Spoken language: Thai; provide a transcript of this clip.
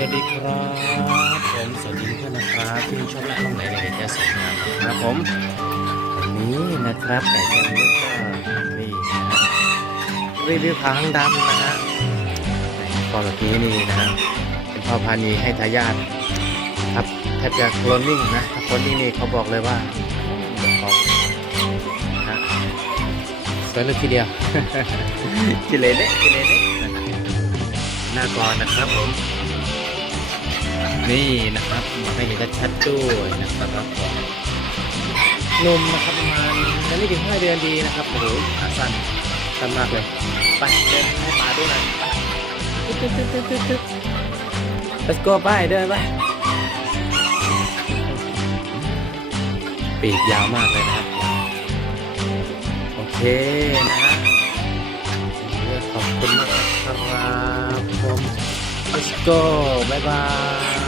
วัสดีครับผมสวัสดีเพื่อนนะครับที่ชอบและน้องไหนในแก่สวยงามนะครับผมวันนี้นะครับไก่แก้มก็นี่นะรีวิวขางดำนะฮะตอนนี้นี่นะฮะเป็นพ่อพันนีให้ทายาทครับแทบจะโคลนนิ่งนะโคลนนิ่งนี่เขาบอกเลยว่าเดี๋ยวเขานะฮะสวยเลยทีเดียวจิเลเละจิเลเละนะฮะหน้ากรนะครับผม นี่นะครับมาให้เห็นชัดด้วยนะครับผมนมนะครับประมาณยังไม่ถึง5เดือนดีนะครับโอ้โหขาสั้นสั้นมากเลยไปเดินให้ปลาดูหน่อยไปตึ๊ดตึ๊ดตึ๊ดตึ๊ดตึ๊ด let's go ไปเดินไปปีกยาวมากเลยนะครับ โอเคนะฮะขอบคุณมาก Perfecto. Bye bye.